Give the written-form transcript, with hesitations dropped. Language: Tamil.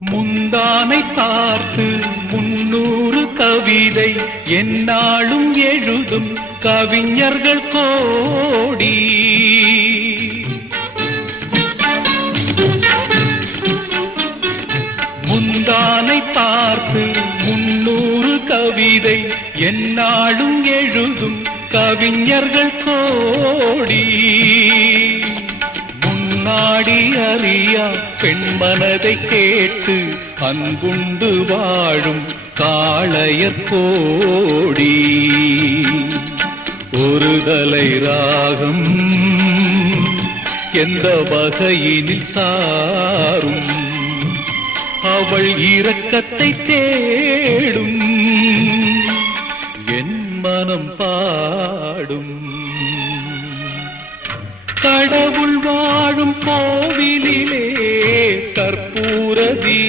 முந்தானை பார்த்து 300 கவிதை எந்நாளும் எழுதும் கவிஞர்கள் கோடி. முந்தானை பார்த்து 300 கவிதை எந்நாளும் எழுதும் கவிஞர்கள் கோடி. முன்னாடி அறியா பெண்மனதை கேட்டு அன்புண்டு வாழும் காளையர் கோடி. ஒரு தலை ராகம் எந்த வகையினில் சாரும் அவள் இரக்கத்தை தேடும் என் மனம் பாடும். கடவுள் வாழும் கோவிலிலே கற்பூரதி